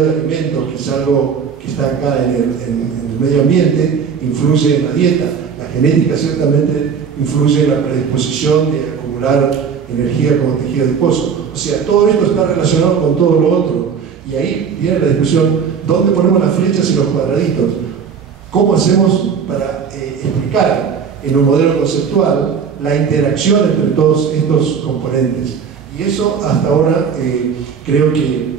de alimentos, que es algo que está acá en el medio ambiente, influye en la dieta. La genética ciertamente influye en la predisposición de acumular energía como tejido adiposo. O sea, todo esto está relacionado con todo lo otro. Y ahí viene la discusión, ¿dónde ponemos las flechas y los cuadraditos? ¿Cómo hacemos para explicar en un modelo conceptual la interacción entre todos estos componentes? Y eso hasta ahora creo que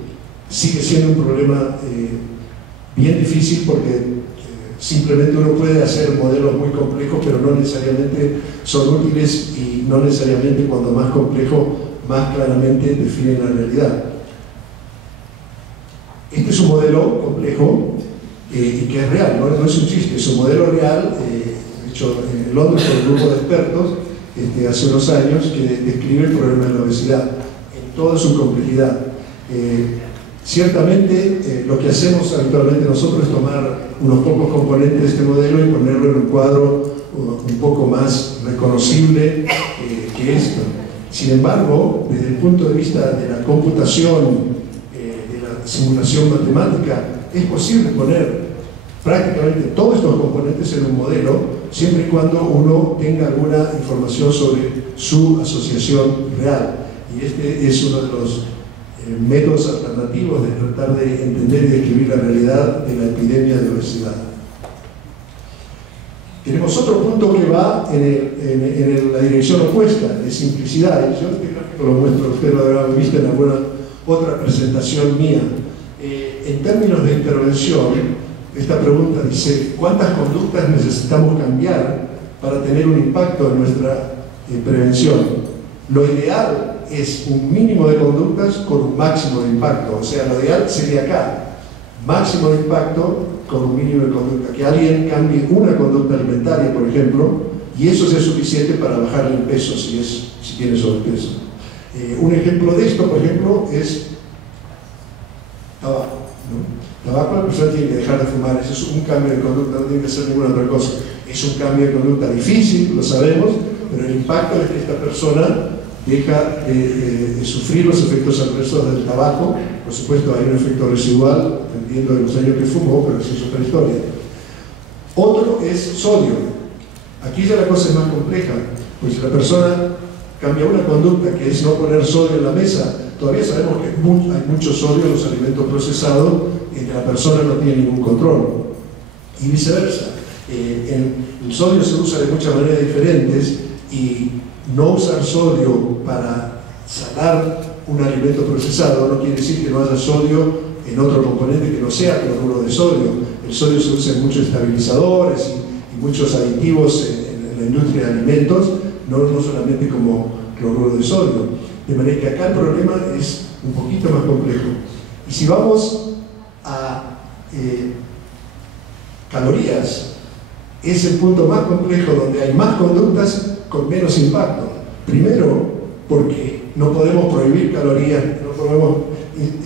sigue siendo un problema bien difícil, porque simplemente uno puede hacer modelos muy complejos, pero no necesariamente son útiles, y no necesariamente cuando más complejo, más claramente definen la realidad. Este es un modelo complejo y que es real, no es un chiste, es un modelo real, hecho en Londres por un grupo de expertos hace unos años, que describe el problema de la obesidad en toda su complejidad. Ciertamente lo que hacemos habitualmente nosotros es tomar unos pocos componentes de este modelo y ponerlo en un cuadro un poco más reconocible que esto. Sin embargo, desde el punto de vista de la computación, de la simulación matemática, es posible poner prácticamente todos estos componentes en un modelo, siempre y cuando uno tenga alguna información sobre su asociación real. Y este es uno de los métodos alternativos de tratar de entender y describir la realidad de la epidemia de obesidad. Tenemos otro punto que va en la dirección opuesta, de simplicidad. Y yo este gráfico lo muestro, usted lo habrá visto en alguna otra presentación mía. En términos de intervención, esta pregunta dice: ¿cuántas conductas necesitamos cambiar para tener un impacto en nuestra prevención? Lo ideal es un mínimo de conductas con un máximo de impacto. O sea, lo ideal sería acá: máximo de impacto con un mínimo de conducta. Que alguien cambie una conducta alimentaria, por ejemplo, y eso sea suficiente para bajarle el peso si tiene sobrepeso. Un ejemplo de esto, por ejemplo, es tabaco, ¿no? Tabaco, la persona tiene que dejar de fumar. Eso es un cambio de conducta, no tiene que hacer ninguna otra cosa. Es un cambio de conducta difícil, lo sabemos, pero el impacto es que esta persona deja de sufrir los efectos adversos del tabaco. Por supuesto, hay un efecto residual dependiendo de los años que fumó, pero eso es otra historia. Otro es sodio. Aquí ya la cosa es más compleja, pues si la persona cambia una conducta, que es no poner sodio en la mesa, todavía sabemos que hay mucho sodio en los alimentos procesados y que la persona no tiene ningún control. Y viceversa. El sodio se usa de muchas maneras diferentes, y no usar sodio para salar un alimento procesado no quiere decir que no haya sodio en otro componente que no sea cloruro de sodio. El sodio se usa en muchos estabilizadores y muchos aditivos en la industria de alimentos, no solamente como cloruro de sodio. De manera que acá el problema es un poquito más complejo. Y si vamos a calorías, es el punto más complejo, donde hay más conductas con menos impacto. Primero, porque no podemos prohibir calorías,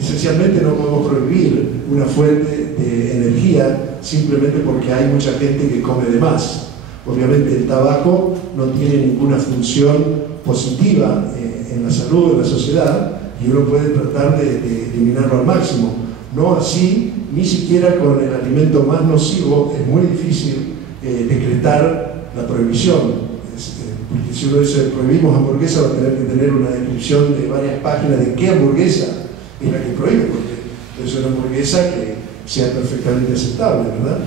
esencialmente no podemos prohibir una fuente de energía simplemente porque hay mucha gente que come de más. Obviamente el tabaco no tiene ninguna función positiva en la salud, en la sociedad, y uno puede tratar de eliminarlo al máximo. No así, ni siquiera con el alimento más nocivo, es muy difícil decretar la prohibición. Porque si uno dice prohibimos hamburguesa, va a tener que tener una descripción de varias páginas de qué hamburguesa es la que prohíbe, porque es una hamburguesa que sea perfectamente aceptable, ¿verdad?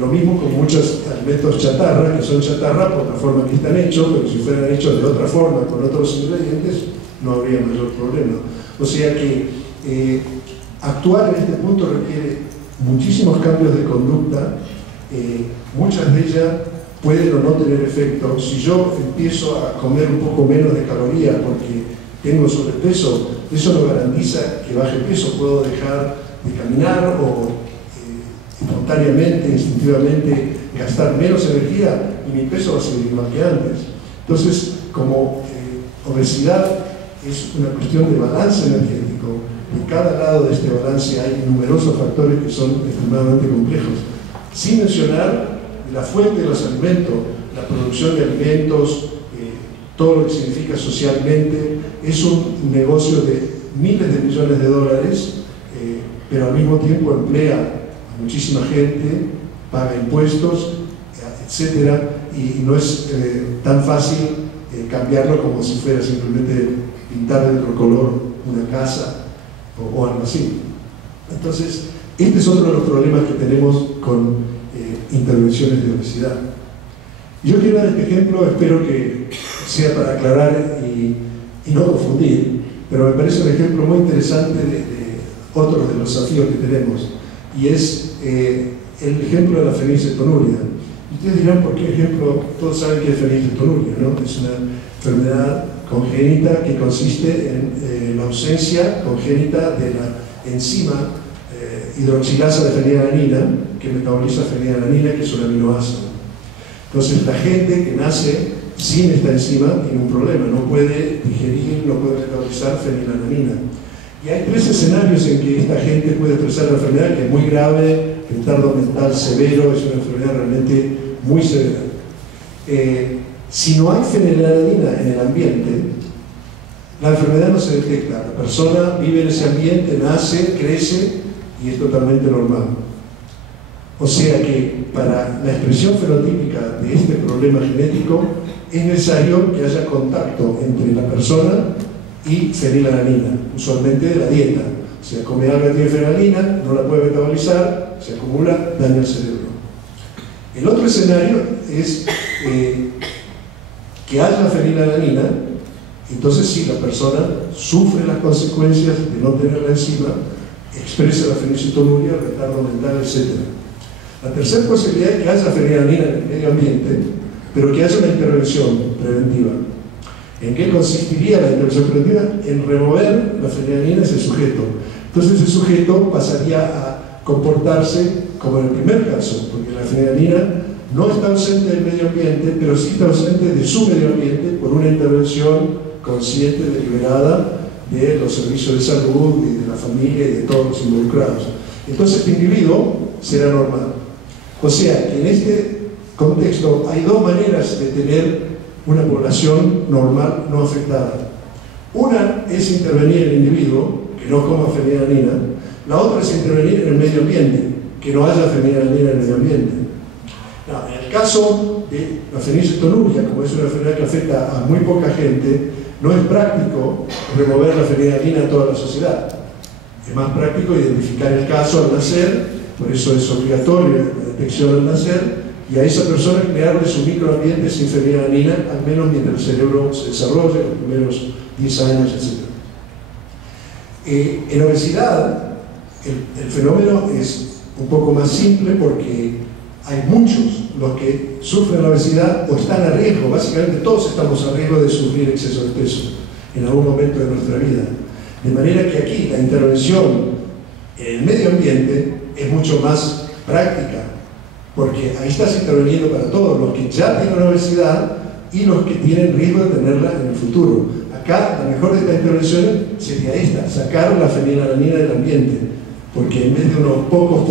Lo mismo con muchos alimentos chatarra, que son chatarra por la forma que están hechos, pero si fueran hechos de otra forma, con otros ingredientes, no habría mayor problema. O sea que actuar en este punto requiere muchísimos cambios de conducta, muchas de ellas pueden o no tener efecto. Si yo empiezo a comer un poco menos de calorías porque tengo sobrepeso, eso no garantiza que baje peso. Puedo dejar de caminar o espontáneamente, instintivamente gastar menos energía y mi peso va a seguir igual que antes. Entonces, como obesidad es una cuestión de balance energético, en cada lado de este balance hay numerosos factores que son extremadamente complejos, sin mencionar la fuente de los alimentos, la producción de alimentos, todo lo que significa socialmente. Es un negocio de miles de millones de dólares pero al mismo tiempo emplea a muchísima gente, paga impuestos, etc. Y no es tan fácil cambiarlo como si fuera simplemente pintar de otro color una casa o algo así. Entonces, este es otro de los problemas que tenemos con intervenciones de obesidad. Yo quiero dar este ejemplo, espero que sea para aclarar y no confundir, pero me parece un ejemplo muy interesante de otros de los desafíos que tenemos, y es el ejemplo de la fenilcetonuria. Ustedes dirán, ¿por qué ejemplo? Todos saben que es fenilcetonuria, ¿no? Es una enfermedad congénita que consiste en la ausencia congénita de la enzima hidroxilasa de fenilalanina, que metaboliza fenilalanina, que es un aminoácido. Entonces, la gente que nace sin esta enzima tiene un problema, no puede digerir, no puede metabolizar fenilalanina. Y hay tres escenarios en que esta gente puede expresar la enfermedad, que es muy grave, retardo mental severo, es una enfermedad realmente muy severa. Si no hay fenilalanina en el ambiente, la enfermedad no se detecta. La persona vive en ese ambiente, nace, crece y es totalmente normal. O sea que para la expresión fenotípica de este problema genético es necesario que haya contacto entre la persona y fenilalanina, usualmente de la dieta. O sea, come algo que tiene fenilalanina, no la puede metabolizar, se acumula, daña el cerebro. El otro escenario es que haya fenilalanina, entonces sí, la persona sufre las consecuencias de no tener la enzima, expresa la fenilcetonuria, retardo mental, etc. La tercera posibilidad es que haya fenilalanina en el medio ambiente, pero que haya una intervención preventiva. ¿En qué consistiría la intervención preventiva? En remover la fenilalanina de ese sujeto. Entonces ese sujeto pasaría a comportarse como en el primer caso, porque la fenilalanina no está ausente del medio ambiente, pero sí está ausente de su medio ambiente por una intervención consciente, deliberada de los servicios de salud y de la familia y de todos los involucrados. Entonces este individuo será normal. O sea que en este contexto hay dos maneras de tener una población normal no afectada. Una es intervenir en el individuo, que no coma fenilalanina. La otra es intervenir en el medio ambiente, que no haya fenilalanina en el medio ambiente. No, en el caso de la fenilcetonuria, como es una enfermedad que afecta a muy poca gente, no es práctico remover la fenilalanina a toda la sociedad. Es más práctico identificar el caso al nacer, por eso es obligatoria la detección al nacer, y a esa persona crearle su microambiente sin fenilalanina, al menos mientras el cerebro se desarrolla, los primeros 10 años, etc. En obesidad, el fenómeno es un poco más simple porque hay muchos los que sufren la obesidad o están a riesgo. Básicamente todos estamos a riesgo de sufrir exceso de peso en algún momento de nuestra vida. De manera que aquí la intervención en el medio ambiente es mucho más práctica, porque ahí estás interviniendo para todos, los que ya tienen obesidad y los que tienen riesgo de tenerla en el futuro. Acá la mejor de estas intervenciones sería esta: sacar la fenilalanina del ambiente, porque en vez de unos pocos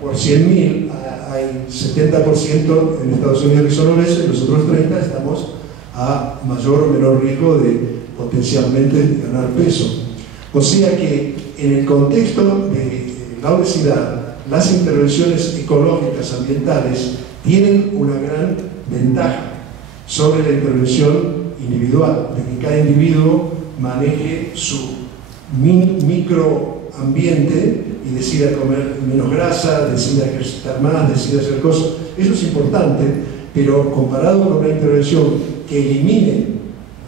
por 100.000, hay 70% en Estados Unidos que son obesos, y los otros 30% estamos a mayor o menor riesgo de potencialmente ganar peso. O sea que en el contexto de la obesidad, las intervenciones ecológicas ambientales tienen una gran ventaja sobre la intervención individual, de que cada individuo maneje su microambiente y decida comer menos grasa, decida ejercitar más, decida hacer cosas. Eso es importante, pero comparado con una intervención que elimine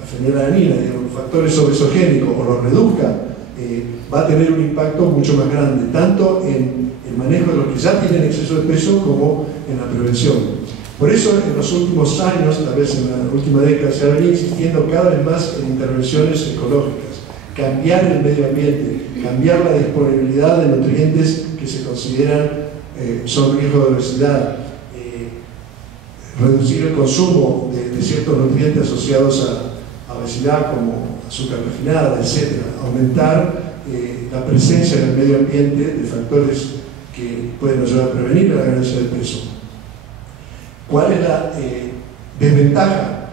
la fenilalanina de los factores obesogénicos o los reduzca, va a tener un impacto mucho más grande, tanto en el manejo de los que ya tienen exceso de peso como en la prevención. Por eso en los últimos años, tal vez en la última década, se ha venido insistiendo cada vez más en intervenciones ecológicas, cambiar el medio ambiente, cambiar la disponibilidad de nutrientes que se consideran son riesgo de obesidad, reducir el consumo de ciertos nutrientes asociados a obesidad como azúcar refinada, etc. Aumentar la presencia en el medio ambiente de factores que pueden ayudar a prevenir la ganancia de peso. ¿Cuál es la desventaja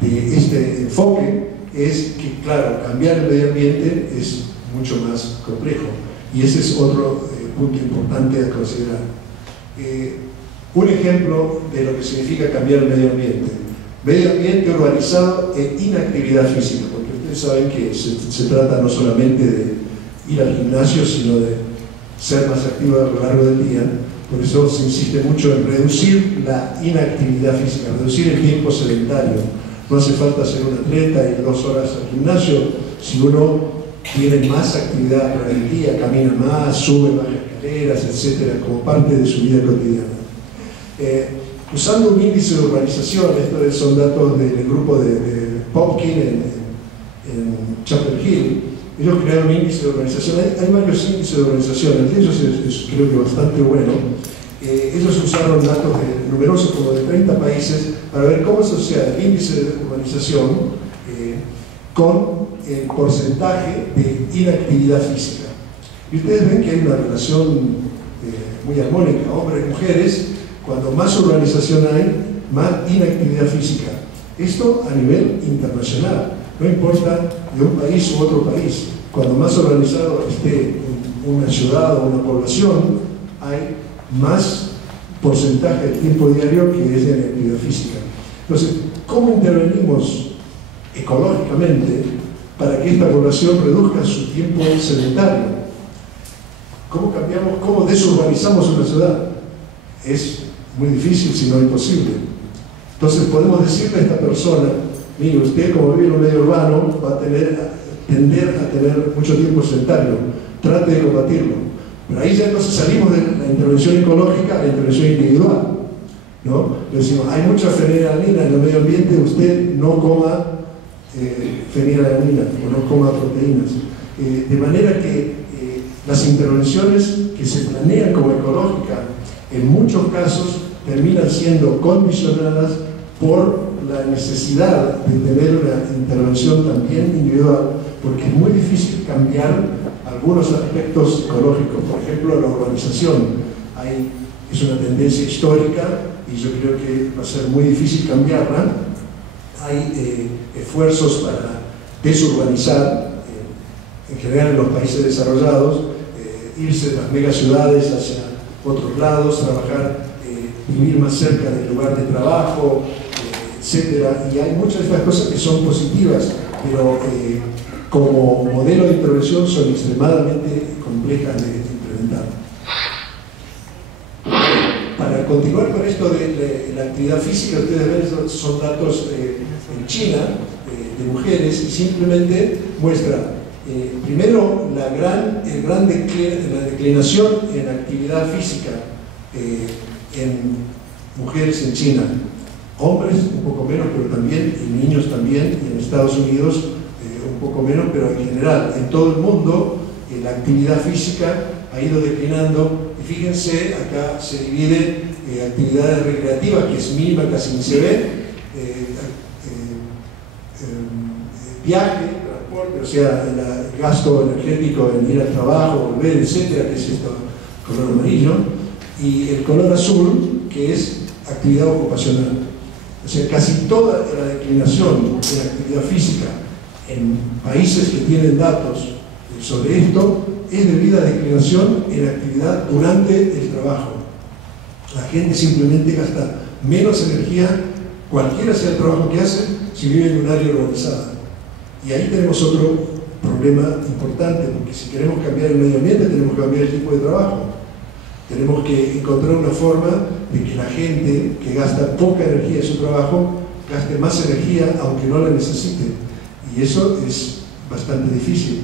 de este enfoque? Es que, claro, cambiar el medio ambiente es mucho más complejo. Y ese es otro punto importante a considerar. Un ejemplo de lo que significa cambiar el medio ambiente. Medio ambiente urbanizado e inactividad física, porque ustedes saben que se trata no solamente de ir al gimnasio, sino de ser más activo a lo largo del día. Por eso se insiste mucho en reducir la inactividad física, reducir el tiempo sedentario. No hace falta ser un atleta y 2 horas al gimnasio, si uno tiene más actividad durante el día, camina más, sube más escaleras, etcétera, como parte de su vida cotidiana. Usando un índice de urbanización, estos son datos del grupo de Popkin en Chapel Hill. Ellos crearon un índice de urbanización. Hay varios índices de urbanización, el de ellos es creo que bastante bueno. Ellos usaron datos de numerosos, como de 30 países, para ver cómo se asocia el índice de urbanización con el porcentaje de inactividad física. Y ustedes ven que hay una relación muy armónica, hombres y mujeres. Cuando más urbanización hay, más inactividad física. Esto a nivel internacional, no importa de un país u otro país. Cuando más urbanizado esté una ciudad o una población, hay más porcentaje de tiempo diario que es de inactividad física. Entonces, ¿cómo intervenimos ecológicamente para que esta población reduzca su tiempo sedentario? ¿Cómo cambiamos, cómo desurbanizamos una ciudad? Es muy difícil, si no imposible. Entonces podemos decirle a esta persona: mire, usted como vive en un medio urbano va a tender a tener mucho tiempo sedentario, trate de combatirlo. Pero ahí ya entonces salimos de la intervención ecológica a la intervención individual, ¿no? Le decimos: hay mucha fenilalanina en el medio ambiente, usted no coma fenilalanina o no coma proteínas. De manera que las intervenciones que se planean como ecológicas en muchos casos terminan siendo condicionadas por la necesidad de tener una intervención también individual, porque es muy difícil cambiar algunos aspectos ecológicos. Por ejemplo, la urbanización es una tendencia histórica y yo creo que va a ser muy difícil cambiarla. Hay esfuerzos para desurbanizar, en general en los países desarrollados, irse de las megaciudades hacia otros lados, trabajar, vivir más cerca del lugar de trabajo, etcétera. Y hay muchas de estas cosas que son positivas, pero como modelo de intervención son extremadamente complejas de implementar. Para continuar con esto de la actividad física, ustedes ven, son datos en China, de mujeres, y simplemente muestra primero la declinación en actividad física en mujeres en China, hombres un poco menos, pero también, y niños también, y en Estados Unidos un poco menos, pero en general, en todo el mundo, la actividad física ha ido declinando. Y fíjense, acá se divide actividades recreativas, que es mínima, casi ni se ve, viaje, transporte, o sea, el gasto energético en ir al trabajo, volver, etcétera, que es esto, color amarillo, y el color azul, que es actividad ocupacional. O sea, casi toda la declinación de la actividad física en países que tienen datos sobre esto es debido a declinación en actividad durante el trabajo. La gente simplemente gasta menos energía, cualquiera sea el trabajo que hace, si vive en un área urbanizada. Y ahí tenemos otro problema importante, porque si queremos cambiar el medio ambiente, tenemos que cambiar el tipo de trabajo. Tenemos que encontrar una forma de que la gente que gasta poca energía en su trabajo gaste más energía aunque no la necesite. Y eso es bastante difícil.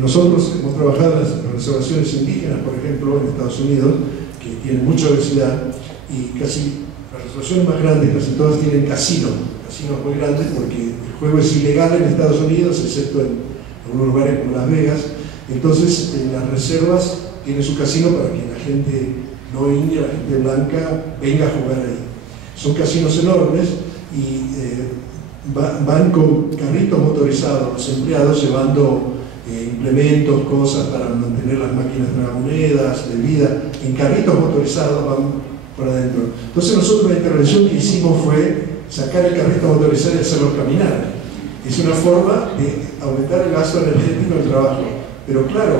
Nosotros hemos trabajado en las reservaciones indígenas, por ejemplo, en Estados Unidos, que tienen mucha obesidad, y casi las reservaciones más grandes, casi todas tienen casinos muy grandes, porque el juego es ilegal en Estados Unidos, excepto en algunos lugares como Las Vegas. Entonces, en las reservas tiene su casino para que la gente no india, la gente blanca, venga a jugar ahí. Son casinos enormes y van con carritos motorizados, los empleados llevando implementos, cosas para mantener las máquinas tragamonedas, bebida, en carritos motorizados van por adentro. Entonces nosotros la intervención que hicimos fue sacar el carrito motorizado y hacerlos caminar. Es una forma de aumentar el gasto energético del trabajo. Pero claro,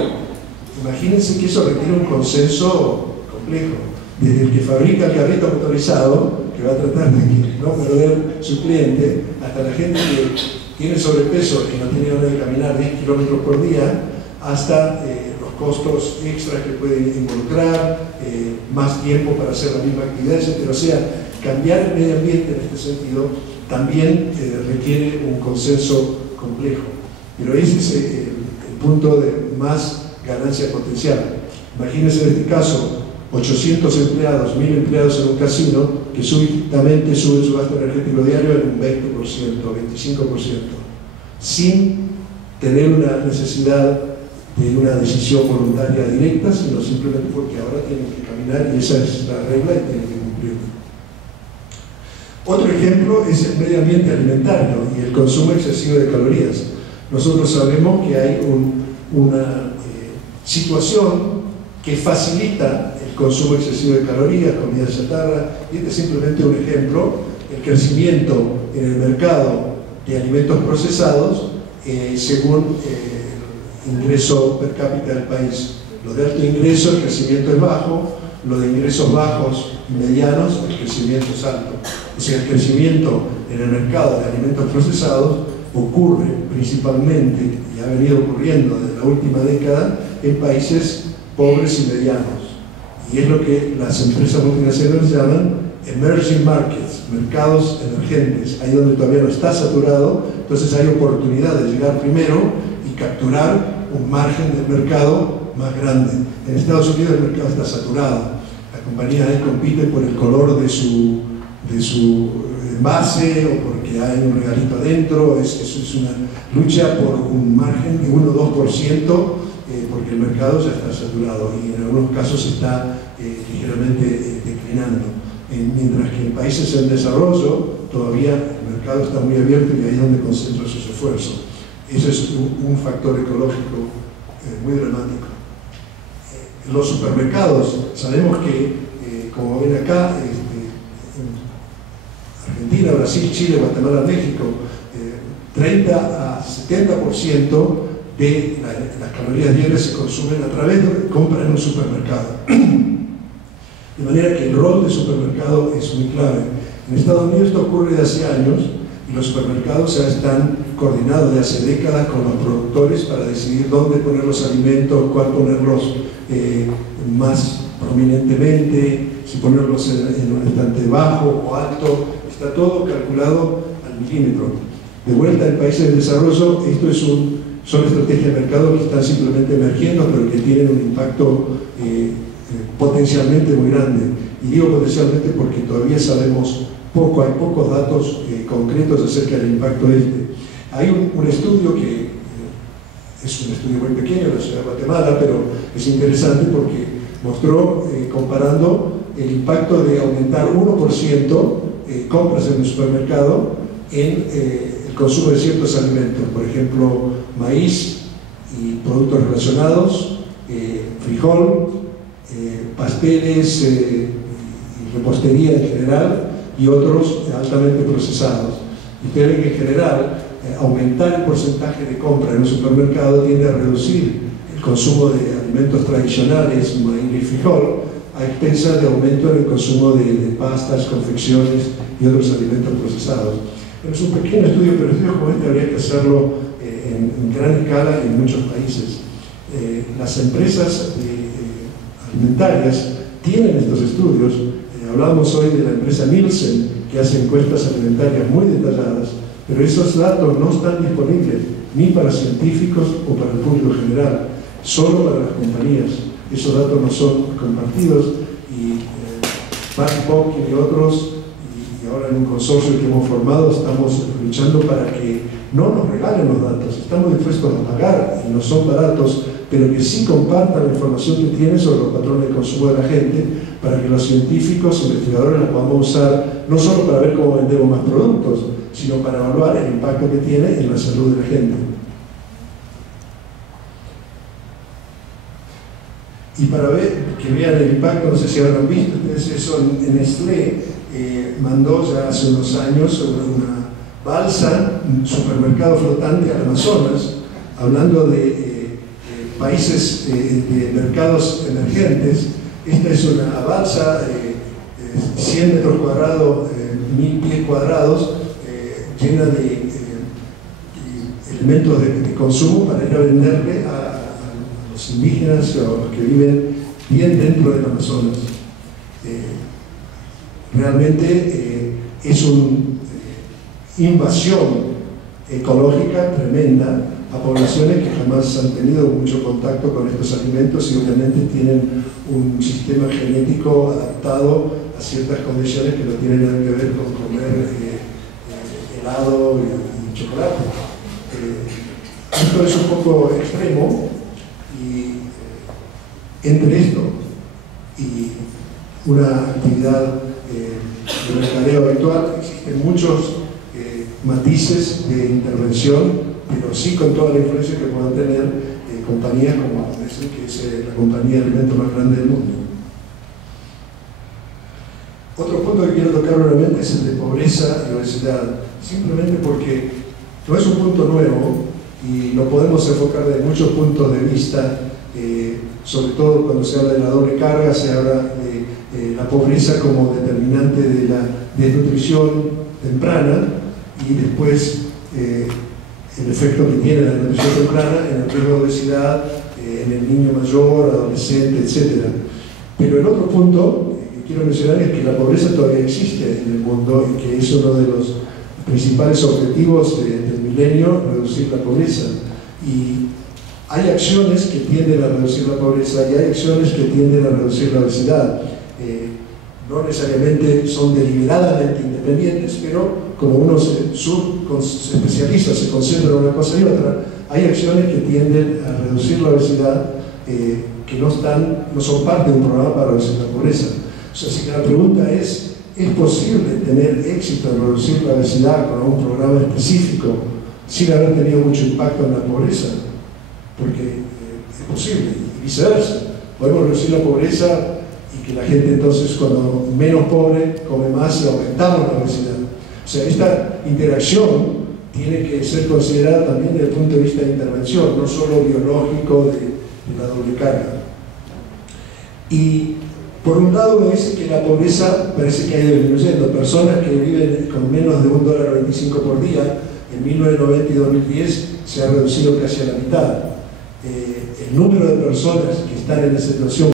imagínense que eso requiere un consenso complejo. Desde el que fabrica el carrito motorizado, que va a tratar de no perder su cliente, hasta la gente que tiene sobrepeso y no tiene ganas de caminar 10 kilómetros por día, hasta los costos extras que pueden involucrar, más tiempo para hacer la misma actividad, etc. O sea, cambiar el medio ambiente en este sentido también requiere un consenso complejo. Pero ese es el punto de más ganancia potencial. Imagínense en este caso 800 empleados, 1000 empleados en un casino que súbitamente sube su gasto energético diario en un 20% o 25%, sin tener una necesidad de una decisión voluntaria directa, sino simplemente porque ahora tienen que caminar y esa es la regla y tienen que cumplirla. Otro ejemplo es el medio ambiente alimentario y el consumo excesivo de calorías. Nosotros sabemos que hay una situación que facilita el consumo excesivo de calorías, comida chatarra, y este es simplemente un ejemplo: el crecimiento en el mercado de alimentos procesados según el ingreso per cápita del país. Los de alto ingreso, el crecimiento es bajo; los de ingresos bajos y medianos, el crecimiento es alto. O sea, el crecimiento en el mercado de alimentos procesados ocurre principalmente, y ha venido ocurriendo desde la última década, en países pobres y medianos. Y es lo que las empresas multinacionales llaman emerging markets, mercados emergentes, ahí donde todavía no está saturado. Entonces hay oportunidad de llegar primero y capturar un margen del mercado más grande. En Estados Unidos el mercado está saturado. La compañía ahí compite por el color de su envase o porque hay un regalito adentro. Eso es una lucha por un margen de 1 o 2%, porque el mercado ya está saturado y en algunos casos está ligeramente declinando. Mientras que en países en desarrollo todavía el mercado está muy abierto y ahí es donde concentra sus esfuerzos. Eso es un factor ecológico muy dramático. Los supermercados, sabemos que, como ven acá, Argentina, Brasil, Chile, Guatemala, México, 30 a 70% de las calorías diarias se consumen a través de compra en un supermercado. De manera que el rol del supermercado es muy clave. En Estados Unidos esto ocurre de hace años y los supermercados ya están coordinados de hace décadas con los productores para decidir dónde poner los alimentos, cuál ponerlos más prominentemente, si ponerlos en un estante bajo o alto. Está todo calculado al milímetro. De vuelta en países de desarrollo, esto son estrategias de mercado que están simplemente emergiendo, pero que tienen un impacto potencialmente muy grande. Y digo potencialmente porque todavía sabemos poco, hay pocos datos concretos acerca del impacto de este. Hay un estudio que es un estudio muy pequeño en la ciudad de Guatemala, pero es interesante porque mostró, comparando el impacto de aumentar 1% compras en el supermercado en el consumo de ciertos alimentos, por ejemplo, maíz y productos relacionados, frijol, pasteles y repostería en general, y otros altamente procesados. Y ustedes ven que en general aumentar el porcentaje de compra en un supermercado tiende a reducir el consumo de alimentos tradicionales, maíz y frijol, a expensas de aumento en el consumo de pastas, confecciones y otros alimentos procesados. Es un pequeño estudio, pero estudios como este habría que hacerlo en gran escala en muchos países. Las empresas alimentarias tienen estos estudios. Hablábamos hoy de la empresa Nielsen, que hace encuestas alimentarias muy detalladas, pero esos datos no están disponibles ni para científicos o para el público general, solo para las compañías. Esos datos no son compartidos y Babcock y otros, y ahora en un consorcio que hemos formado, estamos luchando para que no nos regalen los datos. Estamos dispuestos a pagar y no son baratos, pero que sí compartan la información que tienen sobre los patrones de consumo de la gente, para que los científicos, investigadores, la podamos usar no solo para ver cómo vendemos más productos, sino para evaluar el impacto que tiene en la salud de la gente. Y para ver, que vean el impacto, no sé si habrán visto ustedes eso, en Nestlé mandó ya hace unos años una balsa, un supermercado flotante al Amazonas, hablando de países de mercados emergentes, esta es una balsa 100 metros cuadrados, 1000 pies cuadrados, llena de elementos de consumo para ir a venderle a los indígenas o a los que viven bien dentro del Amazonas. Realmente es una invasión ecológica tremenda a poblaciones que jamás han tenido mucho contacto con estos alimentos y obviamente tienen un sistema genético adaptado a ciertas condiciones que no tienen nada que ver con comer helado y chocolate. Esto es un poco extremo y entre esto y una actividad de mercadeo habitual existen muchos matices de intervención, pero sí con toda la influencia que puedan tener compañías como esa, que es la compañía de alimentos más grande del mundo. Otro punto que quiero tocar brevemente es el de pobreza y obesidad, simplemente porque no es un punto nuevo y lo podemos enfocar desde muchos puntos de vista, sobre todo cuando se habla de la doble carga, se habla de la pobreza como determinante de la desnutrición temprana y después el efecto que tiene la desnutrición temprana en el riesgo de obesidad, en el niño mayor, adolescente, etc. Pero el otro punto que quiero mencionar es que la pobreza todavía existe en el mundo y que es uno de los principales objetivos del milenio, reducir la pobreza. Y hay acciones que tienden a reducir la pobreza y hay acciones que tienden a reducir la obesidad. No necesariamente son deliberadamente independientes, pero como uno se especializa, se concentra en una cosa y otra, hay acciones que tienden a reducir la obesidad que no son parte de un programa para reducir la pobreza. O sea, así que la pregunta ¿es posible tener éxito en reducir la obesidad con un programa específico sin haber tenido mucho impacto en la pobreza? Porque es posible, y viceversa. Podemos reducir la pobreza y que la gente entonces, cuando menos pobre, come más y aumentamos la obesidad. O sea, esta interacción tiene que ser considerada también desde el punto de vista de intervención, no solo biológico de la doble carga. Y por un lado uno dice que la pobreza parece que ha ido disminuyendo. Personas que viven con menos de $1.25 por día, en 1990 y 2010 se ha reducido casi a la mitad. El número de personas que están en esa situación